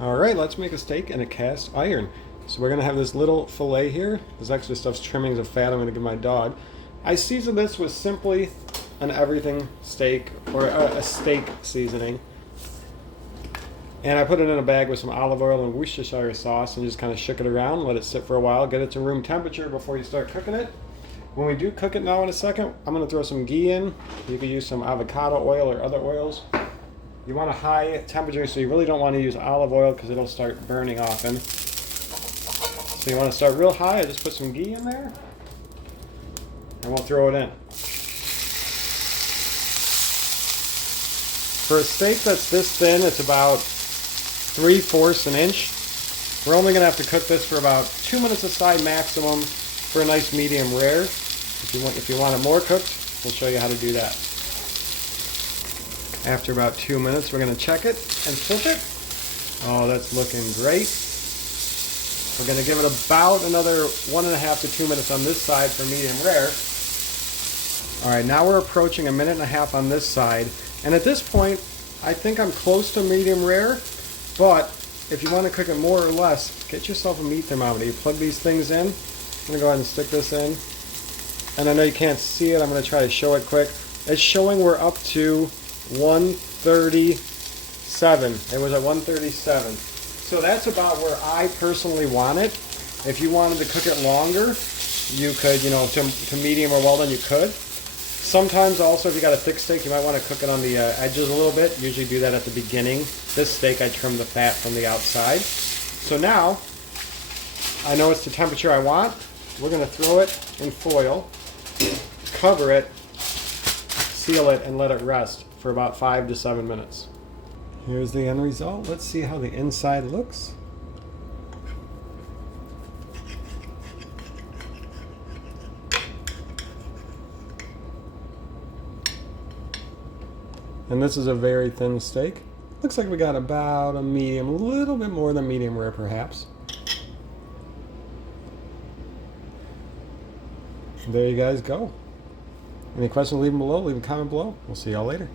All right, let's make a steak in a cast iron. So we're gonna have this little fillet here. This extra stuff's trimmings of fat I'm gonna give my dog. I season this with simply an everything steak or a steak seasoning. And I put it in a bag with some olive oil and Worcestershire sauce and just kind of shook it around, let it sit for a while, get it to room temperature before you start cooking it. When we do cook it now in a second, I'm gonna throw some ghee in. You could use some avocado oil or other oils. You want a high temperature, so you really don't want to use olive oil because it'll start burning often. So you want to start real high. I just put some ghee in there, and we'll throw it in. For a steak that's this thin, it's about 3/4 an inch. We're only going to have to cook this for about 2 minutes aside maximum for a nice medium rare. If you want it more cooked, we'll show you how to do that. After about 2 minutes, we're going to check it and flip it. Oh, that's looking great. We're going to give it about another 1.5 to 2 minutes on this side for medium rare. All right, now we're approaching 1.5 minutes on this side. And at this point, I think I'm close to medium rare, but if you want to cook it more or less, get yourself a meat thermometer. You plug these things in. I'm going to go ahead and stick this in. And I know you can't see it. I'm going to try to show it quick. It's showing we're up to 137. It was at 137. So that's about where I personally want it. If you wanted to cook it longer, you could, to medium or well done, you could. Sometimes also, if you got a thick steak, you might want to cook it on the edges a little bit. Usually do that at the beginning. This steak, I trim the fat from the outside. So now, I know it's the temperature I want. We're going to throw it in foil, cover it, seal it, and let it rest for about 5 to 7 minutes. Here's the end result. Let's see how the inside looks. And this is a very thin steak. Looks like we got about a medium, a little bit more than medium rare perhaps. There you guys go. Any questions, leave them below. Leave a comment below. We'll see y'all later.